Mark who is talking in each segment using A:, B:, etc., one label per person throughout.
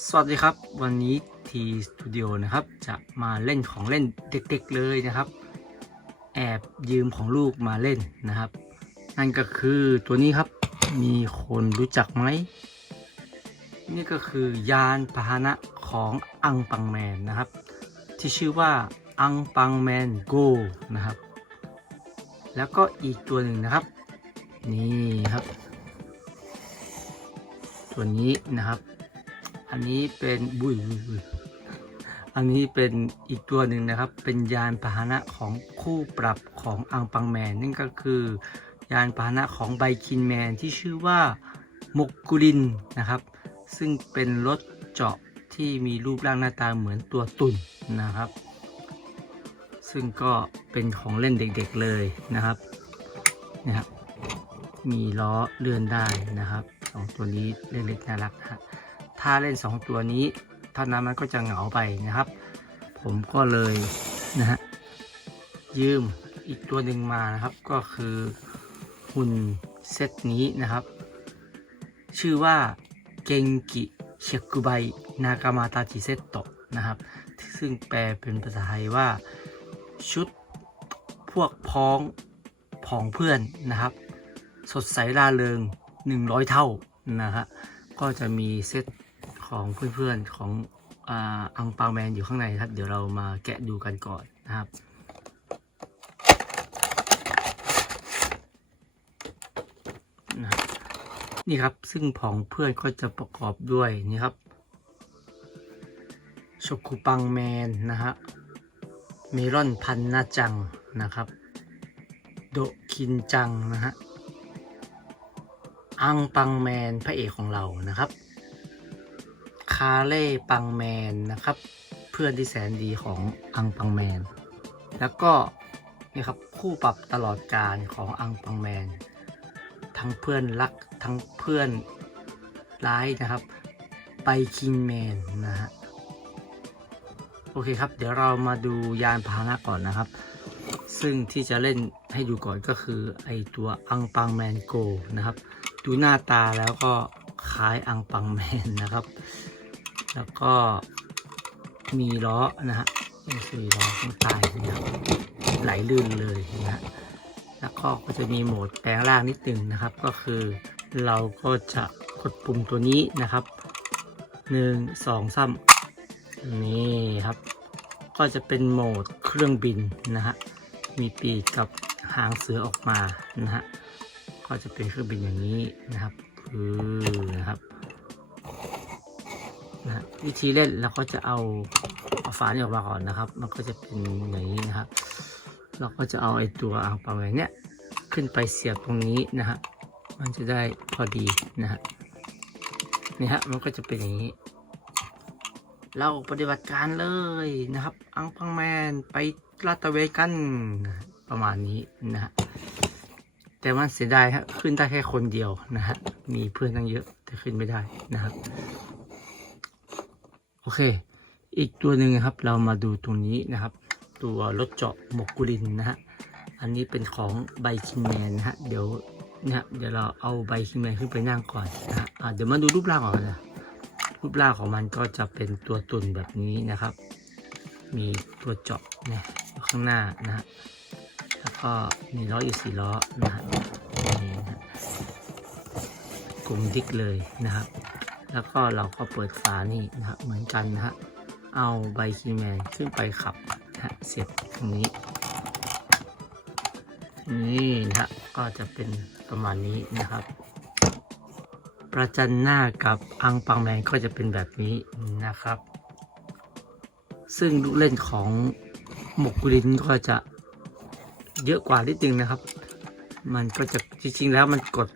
A: สวัสดีครับ วันนี้ทีสตูดิโอนะครับ จะมาเล่นของเล่นเด็กๆเลยนะครับ แอบยืมของลูกมาเล่นนะครับ นั่นก็คือตัวนี้ครับมีคนรู้จักไหม นี่ก็คือยานพาหนะของอังปังแมนนะครับ ที่ชื่อว่าอังปังแมนโกนะครับ แล้วก็อีกตัวหนึ่งนะครับ นี่ครับ ตัวนี้นะครับ อันนี้เป็นบุยบุยอันนี้เป็นอีกตัวหนึ่งนะครับ เป็นยานพาหนะของคู่ปรับของอังปังแมนนั่นก็คือยานพาหนะของไบคินแมนที่ชื่อว่ามกกุลินนะครับ ซึ่งเป็นรถเจาะที่มีรูปร่างหน้าตาเหมือนตัวตุ่นนะครับ ซึ่งก็เป็นของเล่นเด็กๆเลยนะครับนะครับมีล้อเลื่อนได้นะครับสองตัวนี้เล็กๆน่ารักฮะ ถ้าเล่นสองตัวนี้ เท่านั้นมันก็จะเหงาไปนะครับ ผมก็เลยนะฮะยืมอีกตัวหนึ่งมานะครับก็คือหุ่นเซตนี้นะครับ ชื่อว่าเกงกิเชกุไบนากามาตาจิเซตโตนะครับ ซึ่งแปลเป็นภาษาไทยว่าชุดพวกพ้องผองเพื่อนนะครับ สดใสร่าเริง 100 เท่านะฮะก็จะมีเซต ของเพื่อนๆของอังปางแมนอยู่ข้างในครับ เดี๋ยวเรามาแกะดูกันก่อนนะครับนี่ครับซึ่งผองเพื่อนก็จะประกอบด้วยนี่ครับชกุปังแมนนะฮะเมลอนพันนาจังนะครับ โดคินจังนะฮะอังปังแมนพระเอกของเรานะครับาเล่ปังแมนนะครับ เพื่อนที่แสนดีของอังปังแมน แล้วก็นี่ครับคู่ปรับตลอดการของอังปังแมน ทั้งเพื่อนรักทั้งเพื่อนร้ายนะครับ ไปคิงแมนนะฮะโอเคครับ เดี๋ยวเรามาดูยานพาหนะก่อนนะครับ ซึ่งที่จะเล่นให้ดูก่อนก็คือไอตัวอังปังแมนโกนะครับ ดูหน้าตาแล้วก็คล้ายอังปังแมนนะครับ แล้วก็มีล้อนะฮะนี่คือล้อข้างใต้นะครับไหลลื่นเลยนะฮะแล้วก็ก็จะมีโหมดแปลงร่างนิดหนึ่งนะครับ ก็คือเราก็จะกดปุ่มตัวนี้นะครับหนึ่งสองสามนี่ครับ ก็จะเป็นโหมดเครื่องบินนะฮะมีปีกกับหางเสือออกมานะฮะก็จะเป็นเครื่องบินอย่างนี้นะครับคือนะครับ นะวิธีเล่นเราก็จะเอาเอาฝานี่ออกมาก่อนนะครับ มันก็จะเป็นอย่างนี้นะครับ เราก็จะเอาไอ้ตัวอ่างเปาไว้เนี่ยขึ้นไปเสียบตรงนี้นะฮะ มันจะได้พอดีนะฮะ นี่ฮะ มันก็จะเป็นอย่างนี้ เราปฏิบัติการเลยนะครับ อังพังแมนไปลาดตะเวนกัน ประมาณนี้นะฮะ แต่มันเสียดายฮะ ขึ้นได้แค่คนเดียวนะฮะ มีเพื่อนตั้งเยอะแต่ขึ้นไม่ได้นะครับ โอเค อีกตัวหนึ่งนะครับ เรามาดูตรงนี้นะครับ ตัวรถเจาะหมกกุลินนะฮะ อันนี้เป็นของไบคิงแมนนะฮะ เดี๋ยวนะฮะเดี๋ยวเราเอาไบคิงแมนขึ้นไปนั่งก่อนนะฮะเดี๋ยวมาดูรูปร่างก่อนนะ รูปร่างของมันก็จะเป็นตัวตุ่นแบบนี้นะครับ มีตัวเจาะเนี่ยข้างหน้านะฮะ แล้วก็มีล้ออยู่สี่ล้อนะฮะนี่นะฮะกลมดิกเลยนะครับ แล้วก็เราก็เปิดฝานี่นะครับเหมือนกันนะฮะเอาไบคีแมนขึ้นไปขับนะฮะเสียบตรงนี้นี่นะฮะก็จะเป็นประมาณนี้นะครับ ประจันหน้ากับอังปังแมนก็จะเป็นแบบนี้นะครับ ซึ่งลูกเล่นของหมกกุลินก็จะเยอะกว่านิดนึงนะครับ มันก็จะจริงๆแล้วมันกด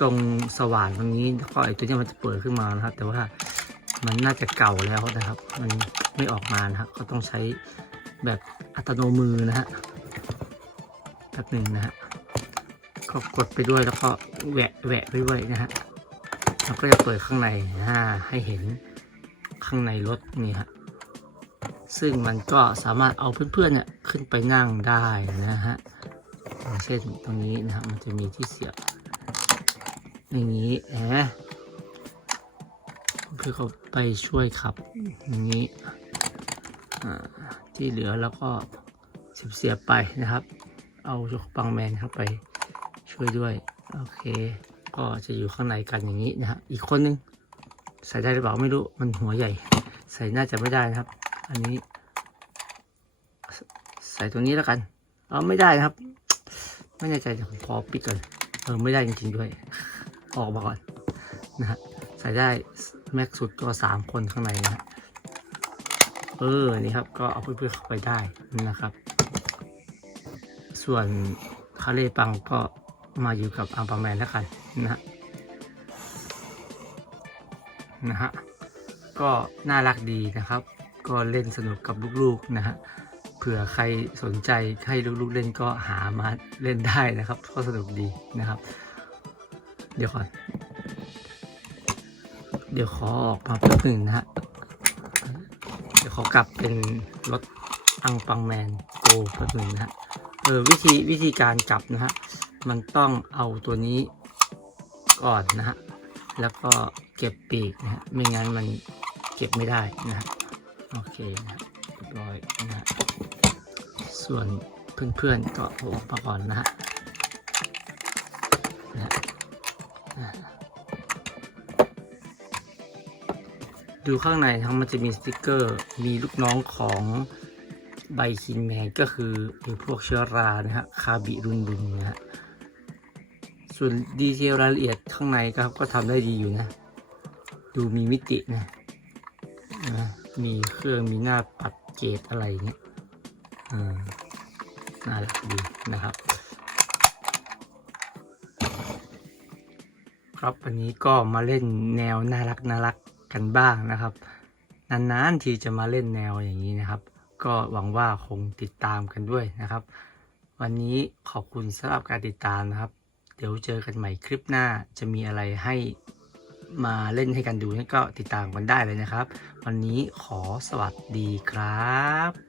A: ตรงสว่านตรงนี้ก็ไอตัวนี้มันจะเปิดขึ้นมานะครับ แต่ว่ามันน่าจะเก่าแล้วนะครับ มันไม่ออกมานะครับก็ต้องใช้แบบอัตโนมือนะฮะแป๊บหนึ่งนะฮะก็กดไปด้วยแล้วก็แหวะแหวะไปด้วยนะฮะแล้วก็จะเปิดข้างในนะให้เห็นข้างในรถนี่ฮะซึ่งมันก็สามารถเอาเพื่อนๆเนี่ยขึ้นไปนั่งได้นะฮะเช่นตรงนี้นะฮะมันจะมีที่เสียบ อย่างนี้แหมเพื่อเขาไปช่วยขับ อย่างนี้ที่เหลือแล้วก็เสียบเสียบไปนะครับ เอาปังแมนเข้าไปช่วยด้วย โอเค ก็จะอยู่ข้างในกันอย่างนี้นะฮะอีกคนนึงใส่ได้หรือเปล่าไม่รู้มันหัวใหญ่ ใส่น่าจะไม่ได้นะครับ อันนี้ ใส่ตัวนี้แล้วกันเออไม่ได้นะครับ ไม่แน่ใจเดี๋ยวผมขอปิดก่อนเออไม่ได้จริงๆด้วย ออกมาก่อนนะฮะใส่ได้แม็กสุดก็สามคนข้างในนะเออนี่ครับก็เอาเพื่อนๆเข้าไปได้นะครับ ส่วนคาเล่ปังก็มาอยู่กับอัลปาแมนแล้วกันนะฮะนะฮะก็น่ารักดีนะครับ ก็เล่นสนุกกับลูกๆนะฮะเผื่อใครสนใจให้ลูกๆเล่นก็หามาเล่นได้นะครับก็สนุกดีนะครับ เดี๋ยวก่อน เดี๋ยวขอออกมาแป๊บหนึ่งนะฮะ เดี๋ยวขอกลับเป็นรถอังปังแมนโกแป๊บหนึ่งนะฮะ เออวิธีวิธีการจับนะฮะ มันต้องเอาตัวนี้ก่อนนะฮะ แล้วก็เก็บปีกนะฮะ ไม่งั้นมันเก็บไม่ได้นะฮะ โอเคนะฮะเรียบร้อยนะฮะ ส่วนเพื่อนๆก็เอาออกมาก่อนนะฮะนะฮะ ดูข้างในทั้งมันจะมีสติกเกอร์ มีลูกน้องของใบคินแมนก็คือไอ้พวกเชื้อรานะฮะ คาบิรุนรุนนะฮะ ส่วนดีเทลรายละเอียดข้างในครับก็ทำได้ดีอยู่นะ ดูมีมิตินะนะมีเครื่องมีหน้าปัดเกตอะไรเงี้ยอืมน่ารักดีนะครับ ครับวันนี้ก็มาเล่นแนวน่ารักน่ารักกันบ้างนะครับ นานๆทีจะมาเล่นแนวอย่างนี้นะครับ ก็หวังว่าคงติดตามกันด้วยนะครับ วันนี้ขอบคุณสำหรับการติดตามนะครับ เดี๋ยวเจอกันใหม่คลิปหน้าจะมีอะไรให้มาเล่นให้กันดูนั่นก็ติดตามกันได้เลยนะครับ วันนี้ขอสวัสดีครับ